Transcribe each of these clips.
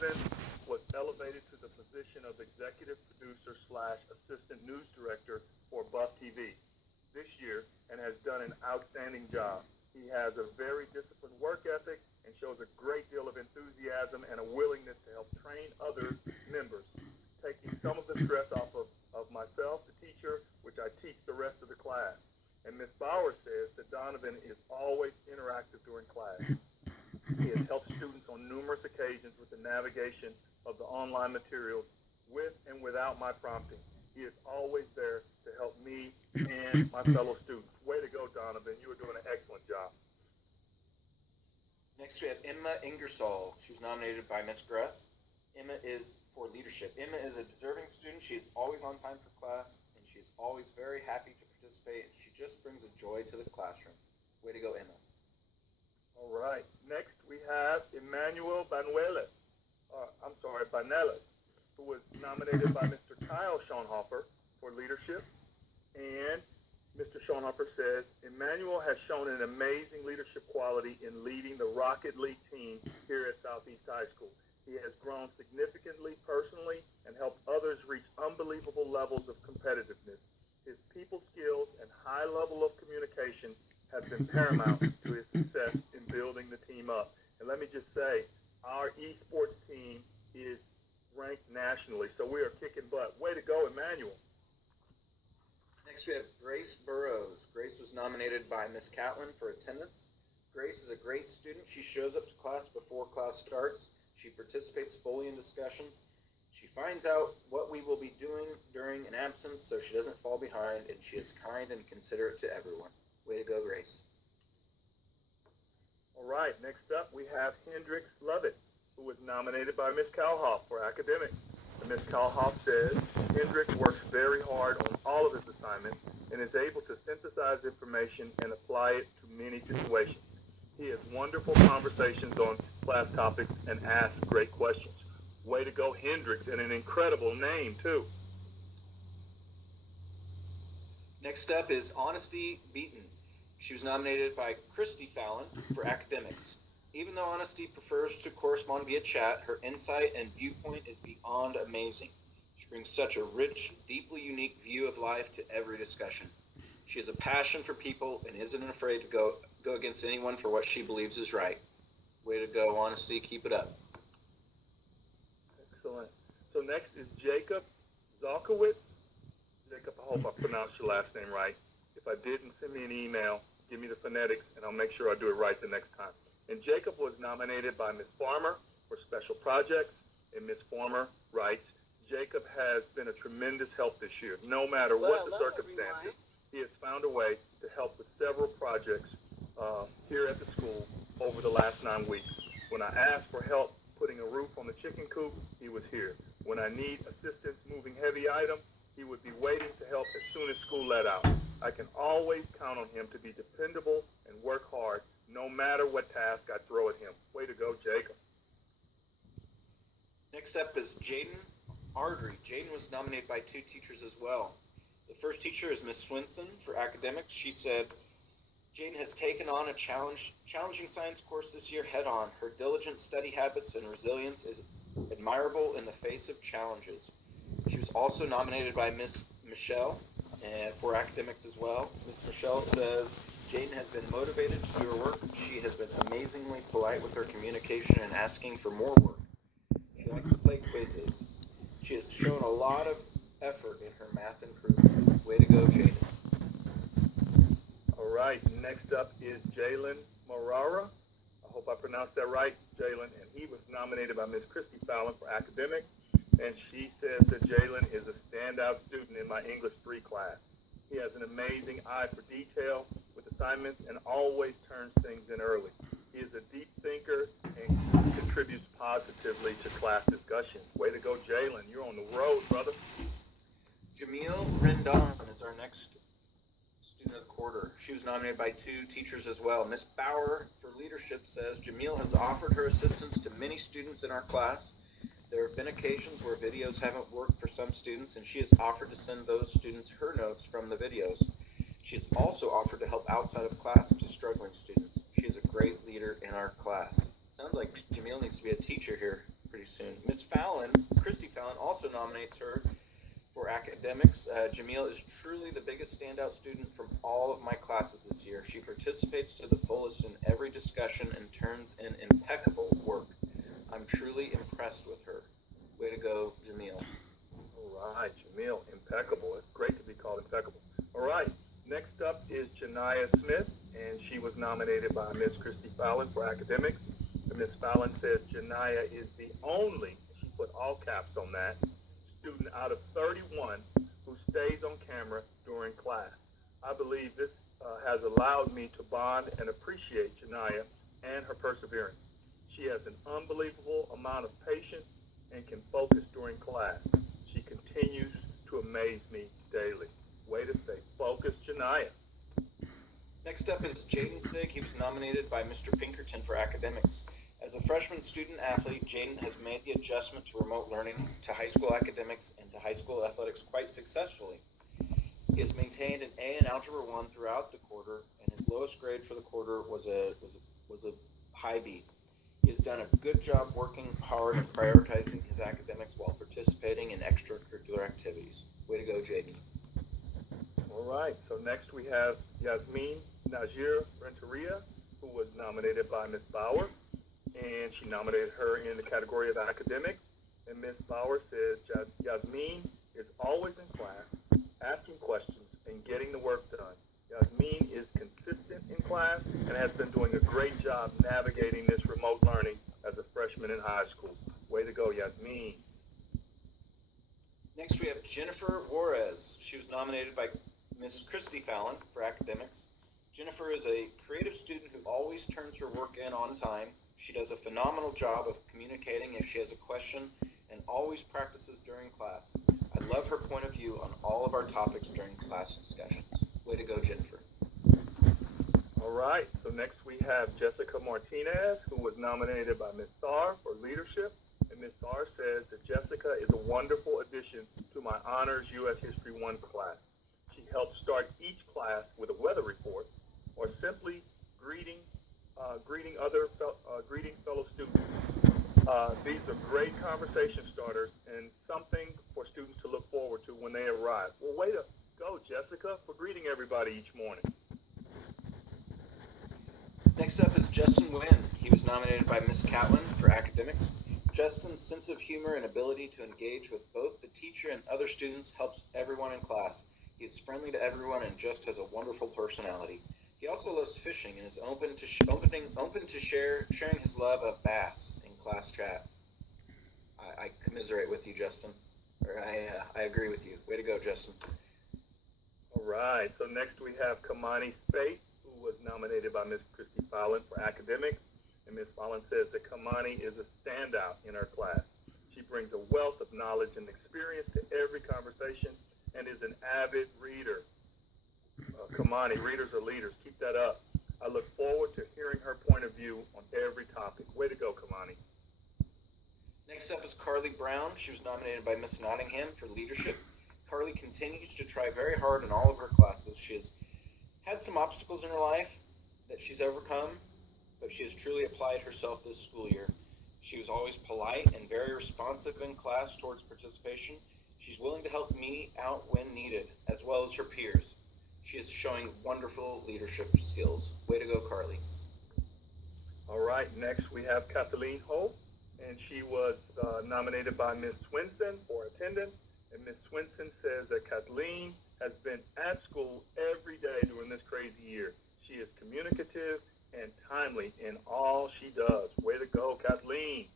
Donovan was elevated to the position of executive producer slash assistant news director for Buff TV this year and has done an outstanding job. He has a very disciplined work ethic and shows a great deal of enthusiasm and a willingness to help train other members, taking some of the stress off of myself, the teacher, which I teach the rest of the class. And Ms. Bauer says that Donovan is always interactive during class. He has helped students on numerous occasions with the navigation of the online materials with and without my prompting. He is always there to help me and my fellow students. Way to go, Donovan. You are doing an excellent job. Next, we have Emma Ingersoll. She was nominated by Miss Gress. Emma is for leadership. Emma is a deserving student. She is always on time for class, and she is always very happy to participate. She just brings a joy to the classroom. Way to go, Emma. All right. Next, we have Emmanuel Banelas, who was nominated by Mr. Kyle Schoenhofer for leadership. And Mr. Schoenhofer says, Emmanuel has shown an amazing leadership quality in leading the Rocket League team here at Southeast High School. He has grown significantly personally and helped others reach unbelievable levels of competitiveness. His people skills and high level of communication have been paramount to his success in building the team up. And let me just say, our esports team is ranked nationally, so we are kicking butt. Way to go, Emmanuel. Next, we have Grace Burrows. Grace was nominated by Miss Catlin for attendance. Grace is a great student. She shows up to class before class starts. She participates fully in discussions. She finds out what we will be doing during an absence so she doesn't fall behind, and she is kind and considerate to everyone. Way to go, Grace. All right, next up we have Hendrix Lovett, who was nominated by Ms. Kalhoff for academics. And Ms. Kalhoff says Hendrix works very hard on all of his assignments and is able to synthesize information and apply it to many situations. He has wonderful conversations on class topics and asks great questions. Way to go, Hendrix, and an incredible name, too. Next up is Honesty Beaton. She was nominated by Christy Fallon for academics. Even though Honesty prefers to correspond via chat, her insight and viewpoint is beyond amazing. She brings such a rich, deeply unique view of life to every discussion. She has a passion for people and isn't afraid to go against anyone for what she believes is right. Way to go, Honesty. Keep it up. Excellent. So next is Jacob Zalkowitz. Jacob, I hope I pronounced your last name right. If I didn't, send me an email, give me the phonetics, and I'll make sure I do it right the next time. And Jacob was nominated by Ms. Farmer for special projects, and Ms. Farmer writes, Jacob has been a tremendous help this year. No matter what the circumstances, he has found a way to help with several projects here at the school over the last 9 weeks. When I asked for help putting a roof on the chicken coop, he was here. When I need assistance moving heavy items, he would be waiting to help as soon as school let out. I can always count on him to be dependable and work hard, no matter what task I throw at him. Way to go, Jacob. Next up is Jaden Ardrey. Jaden was nominated by 2 teachers as well. The first teacher is Miss Swinson for academics. She said, Jaden has taken on a challenging science course this year head on. Her diligent study habits and resilience is admirable in the face of challenges. She was also nominated by Miss Michelle for academics as well. Miss Michelle says, Jaden has been motivated to do her work. She has been amazingly polite with her communication and asking for more work. She likes to play quizzes. She has shown a lot of effort in her math improvement. Way to go, Jaden. All right, next up is Jalen Morara. I hope I pronounced that right, Jalen. And he was nominated by Miss Christy Fallon for academics. And she says that Jalen is a standout student in my English 3 class. He has an amazing eye for detail with assignments and always turns things in early. He is a deep thinker and contributes positively to class discussions. Way to go, Jalen. You're on the road, brother. Jamil Rendon is our next student of the quarter. She was nominated by 2 teachers as well. Miss Bauer for leadership says Jamil has offered her assistance to many students in our class. There have been occasions where videos haven't worked for some students, and she has offered to send those students her notes from the videos. She has also offered to help outside of class to struggling students. She is a great leader in our class. Sounds like Jamil needs to be a teacher here pretty soon. Miss Fallon, Christy Fallon, also nominates her for academics. Jamil is truly the biggest standout student from all of my classes this year. She participates to the fullest in every discussion and turns in impeccable work. I'm truly impressed with her. Way to go, Jamil. All right, Jamil, impeccable. It's great to be called impeccable. All right, next up is Janiyah Smith, and she was nominated by Miss Christy Fallon for academics. And Miss Fallon says Janiyah is the only, she put all caps on that, student out of 31 who stays on camera during class. I believe this has allowed me to bond and appreciate Janiyah and her perseverance. She has an unbelievable amount of patience and can focus during class. She continues to amaze me daily. Way to stay focused, Janiyah. Next up is Jaden Sigg. He was nominated by Mr. Pinkerton for academics. As a freshman student athlete, Jaden has made the adjustment to remote learning, to high school academics, and to high school athletics quite successfully. He has maintained an A in Algebra 1 throughout the quarter, and his lowest grade for the quarter was a high B. He has done a good job working hard and prioritizing his academics while participating in extracurricular activities. Way to go, Jaden. All right, so next we have Yasmin Najir Renteria, who was nominated by Ms. Bauer, and she nominated her in the category of academics. And Ms. Bauer says Yasmin is always in class, asking questions and getting the work done. Yasmin is consistent in class and has been doing a great job navigating this remote learning as a freshman in high school. Way to go, Yasmin. Next we have Jennifer Juarez. She was nominated by Miss Christy Fallon for academics. Jennifer is a creative student who always turns her work in on time. She does a phenomenal job of communicating if she has a question and always practices during class. I love her point of view on all of our topics during class discussions. Way to go, Jennifer. All right, so next we have Jessica Martinez, who was nominated by Ms. Starr for leadership. And Ms. Starr says that Jessica is a wonderful addition to my Honors U.S. History 1 class. She helps start each class with a weather report or simply greeting fellow students. These are great conversation starters and something for students to look forward to when they arrive. Well, way to go, Jessica, for greeting everybody each morning. Next up is Justin Nguyen. He was nominated by Miss Catlin for academics. Justin's sense of humor and ability to engage with both the teacher and other students helps everyone in class. He is friendly to everyone and just has a wonderful personality. He also loves fishing and is open to sharing his love of bass in class chat. I commiserate with you, Justin. I agree with you. Way to go, Justin. All right, so next we have Kamani Spate, who was nominated by Miss Christy Fallon for academics. And Ms. Fallon says that Kamani is a standout in her class. She brings a wealth of knowledge and experience to every conversation and is an avid reader. Kamani, readers are leaders. Keep that up. I look forward to hearing her point of view on every topic. Way to go, Kamani. Next up is Carly Brown. She was nominated by Miss Nottingham for leadership. Carly continues to try very hard in all of her classes. She has had some obstacles in her life that she's overcome, but she has truly applied herself this school year. She was always polite and very responsive in class towards participation. She's willing to help me out when needed, as well as her peers. She is showing wonderful leadership skills. Way to go, Carly. All right, next we have Kathleen Hope, and she was nominated by Ms. Swinson for attendance. And Ms. Swinson says that Kathleen has been at school every day during this crazy year. She is communicative and timely in all she does. Way to go, Kathleen.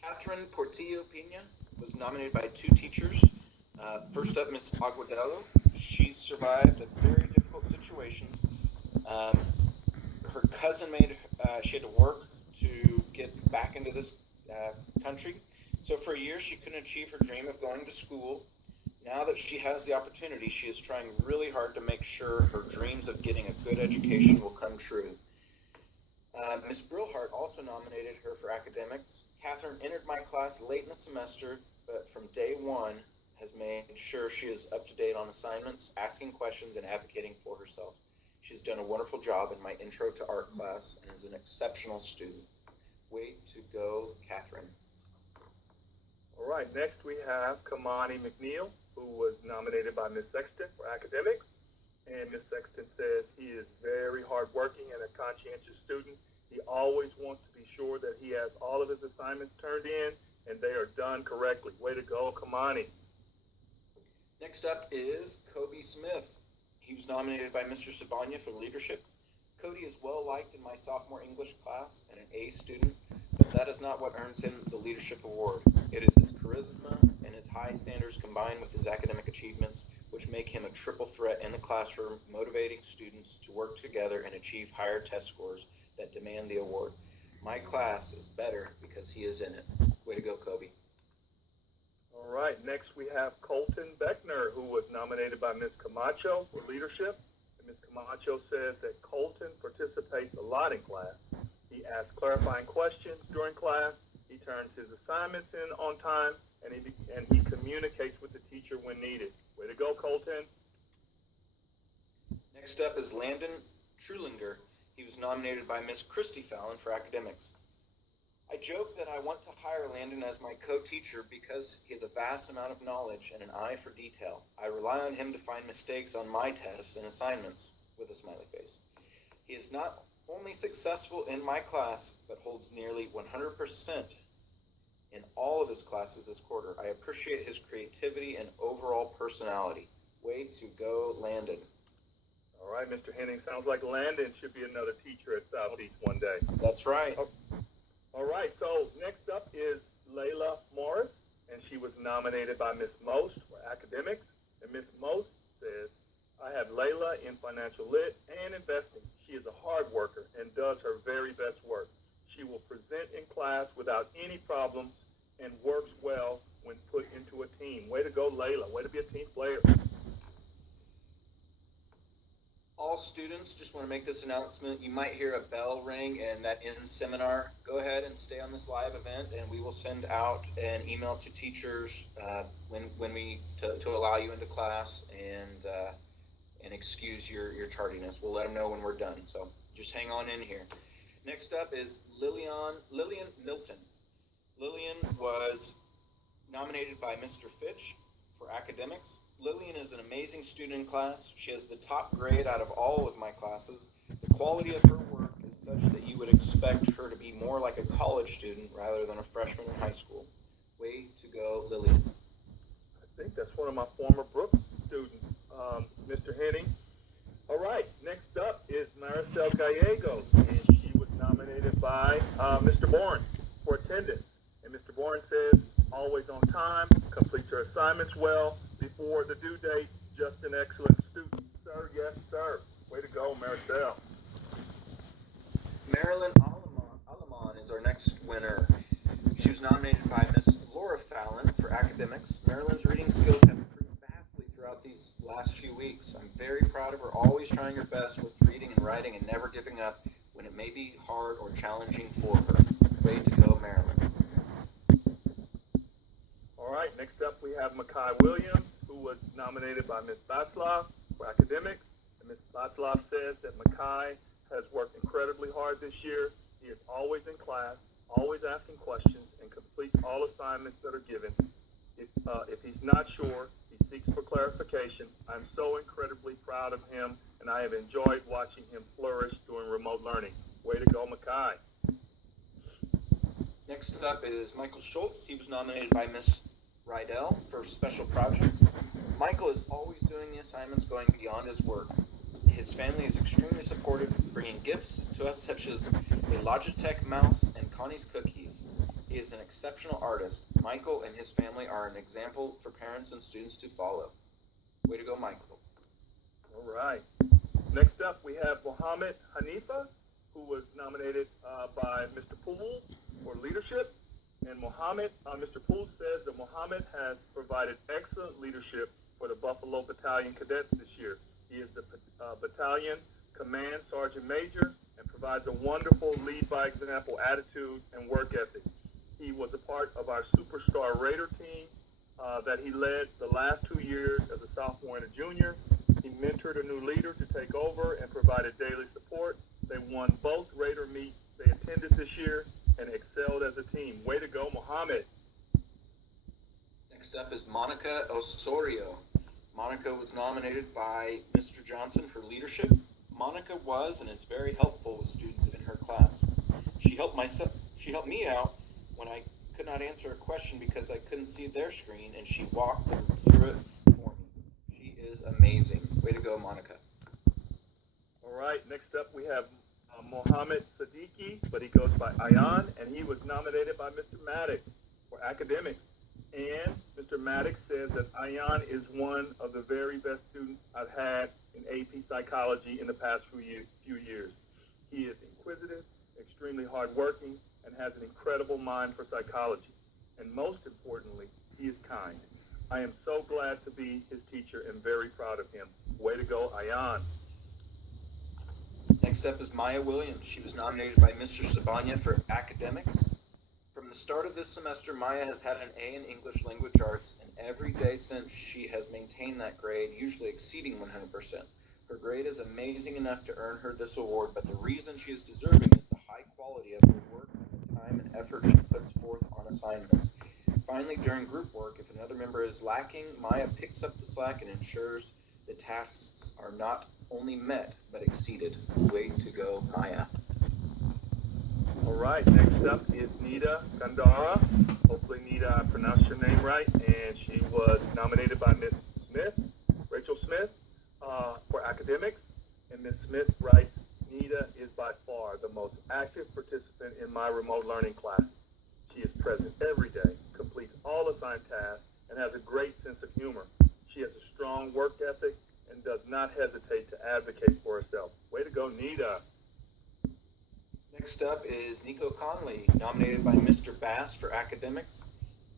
Catherine Portillo Pina was nominated by two teachers. First up, Miss Aguadello. She survived a very difficult situation. Her cousin she had to work to get back into this country. So for a year, she couldn't achieve her dream of going to school. Now that she has the opportunity, she is trying really hard to make sure her dreams of getting a good education will come true. Ms. Brillhart also nominated her for academics. Catherine entered my class late in the semester, but from day one has made sure she is up to date on assignments, asking questions, and advocating for herself. She's done a wonderful job in my intro to art class and is an exceptional student. Way to go, Catherine. All right, next we have Kamani McNeil, who was nominated by Ms. Sexton for academics. And Ms. Sexton says he is very hardworking and a conscientious student. He always wants to be sure that he has all of his assignments turned in and they are done correctly. Way to go, Kamani. Next up is Kobe Smith. He was nominated by Mr. Sabanya for leadership. Cody is well liked in my sophomore English class and an A student, but that is not what earns him the leadership award. It is his charisma and his high standards combined with his academic achievements which make him a triple threat in the classroom, motivating students to work together and achieve higher test scores that demand the award. My class is better because he is in it. Way to go, Kobe. All right, next we have Colton Beckner, who was nominated by Ms. Camacho for leadership. And Ms. Camacho says that Colton participates a lot in class. He asks clarifying questions during class. He turns his assignments in on time, and he communicates with the teacher when needed. Way to go, Colton. Next up is Landon Trulinger. He was nominated by Miss Christy Fallon for academics. I joke that I want to hire Landon as my co-teacher because he has a vast amount of knowledge and an eye for detail. I rely on him to find mistakes on my tests and assignments, with a smiley face. He is not only successful in my class, but holds nearly 100% in all of his classes this quarter. I appreciate his creativity and overall personality. Way to go, Landon. All right, Mr. Henning, sounds like Landon should be another teacher at Southeast one day. That's right. All right, so next up is Layla Morris, and she was nominated by Ms. Most for academics. And Ms. Most says, I have Layla in financial lit and investing. She is a hard worker and does her very best work. She will present in class without any problems and works well when put into a team. Way to go, Layla. Way to be a team player. All students, just want to make this announcement. You might hear a bell ring and that ends seminar. Go ahead and stay on this live event, and we will send out an email to teachers when we to allow you into class and excuse your tardiness. We'll let them know when we're done. So just hang on in here. Next up is Lillian Milton. Lillian was nominated by Mr. Fitch for academics. Lillian is an amazing student in class. She has the top grade out of all of my classes. The quality of her work is such that you would expect her to be more like a college student rather than a freshman in high school. Way to go, Lillian. I think that's one of my former Brooks students, Mr. Henning. All right, next up is Maricel Gallegos, and she was nominated by Mr. Bourne for attendance. And Mr. Bourne says, always on time, completes her assignments well, before the due date, just an excellent student. Sir, yes, sir. Way to go, Maricel. Marilyn Alamon is our next winner. She was nominated by Miss Laura Fallon for academics. Marilyn's reading skills have improved vastly throughout these last few weeks. I'm very proud of her, always trying her best with reading and writing and never giving up when it may be hard or challenging for her. Way to go, Marilyn. All right, next up we have Makai Williams, who was nominated by Ms. Baslav for academics. And Ms. Baslav says that Makai has worked incredibly hard this year. He is always in class, always asking questions, and completes all assignments that are given. If he's not sure, he seeks for clarification. I'm so incredibly proud of him, and I have enjoyed watching him flourish during remote learning. Way to go, Makai. Next up is Michael Schultz. He was nominated by Miss Rydell for special projects. Michael is always doing the assignments, going beyond his work. His family is extremely supportive, bringing gifts to us such as a Logitech mouse and Connie's cookies. He is an exceptional artist. Michael and his family are an example for parents and students to follow. Way to go, Michael. All right. Next up, we have Mohammed Hanifa, who was nominated by Mr. Poole for leadership. And Mr. Poole says that Mohammed has provided excellent leadership for the Buffalo Battalion Cadets this year. He is the battalion command sergeant major and provides a wonderful lead by example attitude and work ethic. He was a part of our Superstar Raider team that he led the last 2 years as a sophomore and a junior. He mentored a new leader to take over and provided daily support. They won both Raider meets they attended this year. and excelled as a team. Way to go, Mohammed. Next up is Monica Osorio. Monica was nominated by Mr. Johnson for leadership. Monica was and is very helpful with students in her class. She helped me out when I could not answer a question because I couldn't see their screen, and she walked them through it for me. She is amazing. Way to go, Monica. All right, next up we have Mohammed Siddiqui, but he goes by Ayan, and he was nominated by Mr. Maddox for academics. And Mr. Maddox says that Ayan is one of the very best students I've had in AP Psychology in the past few years. He is inquisitive, extremely hardworking, and has an incredible mind for psychology. And most importantly, he is kind. I am so glad to be his teacher and very proud of him. Way to go, Ayan. Next up is Maya Williams. She was nominated by Mr. Sabanya for academics. From the start of this semester, Maya has had an A in English Language Arts, and every day since she has maintained that grade, usually exceeding 100%. Her grade is amazing enough to earn her this award, but the reason she is deserving is the high quality of her work and the time and effort she puts forth on assignments. Finally, during group work, if another member is lacking, Maya picks up the slack and ensures the tasks are not only met, but exceeded. Way to go, Maya. All right, next up is Nita Gandara. Hopefully, Nita, I pronounced your name right. And she was nominated by Miss Smith, Rachel Smith, for academics. And Miss Smith writes, Nita is by far the most active participant in my remote learning class. She is present every day, completes all assigned tasks, and has a great sense of humor. She has a strong work ethic and does not hesitate to advocate for herself. Way to go, Nita. Next up is Nico Conley, nominated by Mr. Bass for academics.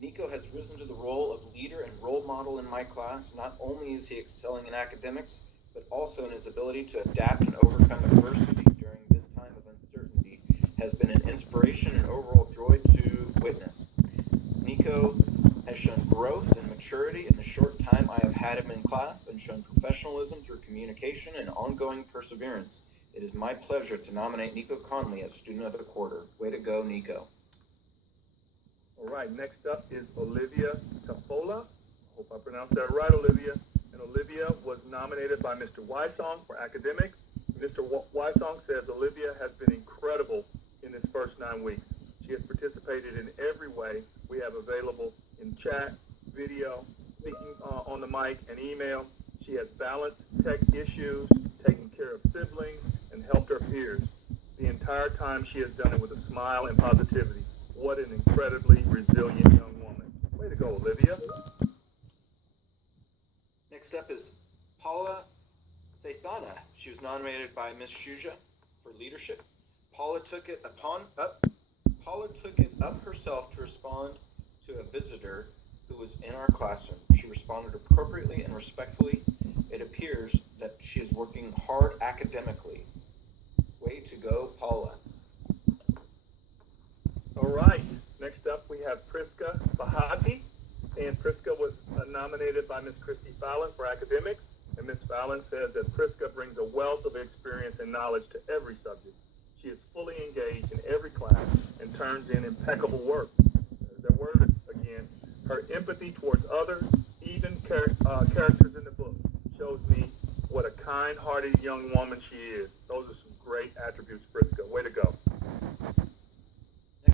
Nico has risen to the role of leader and role model in my class. Not only is he excelling in academics, but also in his ability to adapt and overcome adversity during this time of uncertainty has been an inspiration and overall joy to witness. Nico has shown growth and maturity in the short time I have had him in class and shown professionalism through communication and ongoing perseverance. It is my pleasure to nominate Nico Conley as Student of the Quarter. Way to go, Nico. All right, next up is Olivia Tafola. I hope I pronounced that right, Olivia. And Olivia was nominated by Mr. Wysong for academics. Mr. Wysong says Olivia has been incredible in this first 9 weeks. She has participated in every way we have available in chat, video, speaking on the mic, and email. She has balanced tech issues, taken care of siblings, and helped her peers. The entire time she has done it with a smile and positivity. What an incredibly resilient young woman. Way to go, Olivia. Next up is Paula Cesana. She was nominated by Ms. Shuja for leadership. Paula took it up herself to respond to a visitor who was in our classroom. She responded appropriately and respectfully. It appears that she is working hard academically. Way to go, Paula. All right. Next up, we have Priska Bahati. And Priska was nominated by Ms. Christy Fallon for academics. And Ms. Fallon says that Priska brings a wealth of experience and knowledge to every subject. She is fully engaged in every class and turns in impeccable work. The word again, her empathy towards others, even characters in the book, shows me what a kind-hearted young woman she is. Those are some great attributes, Priska. Way to go.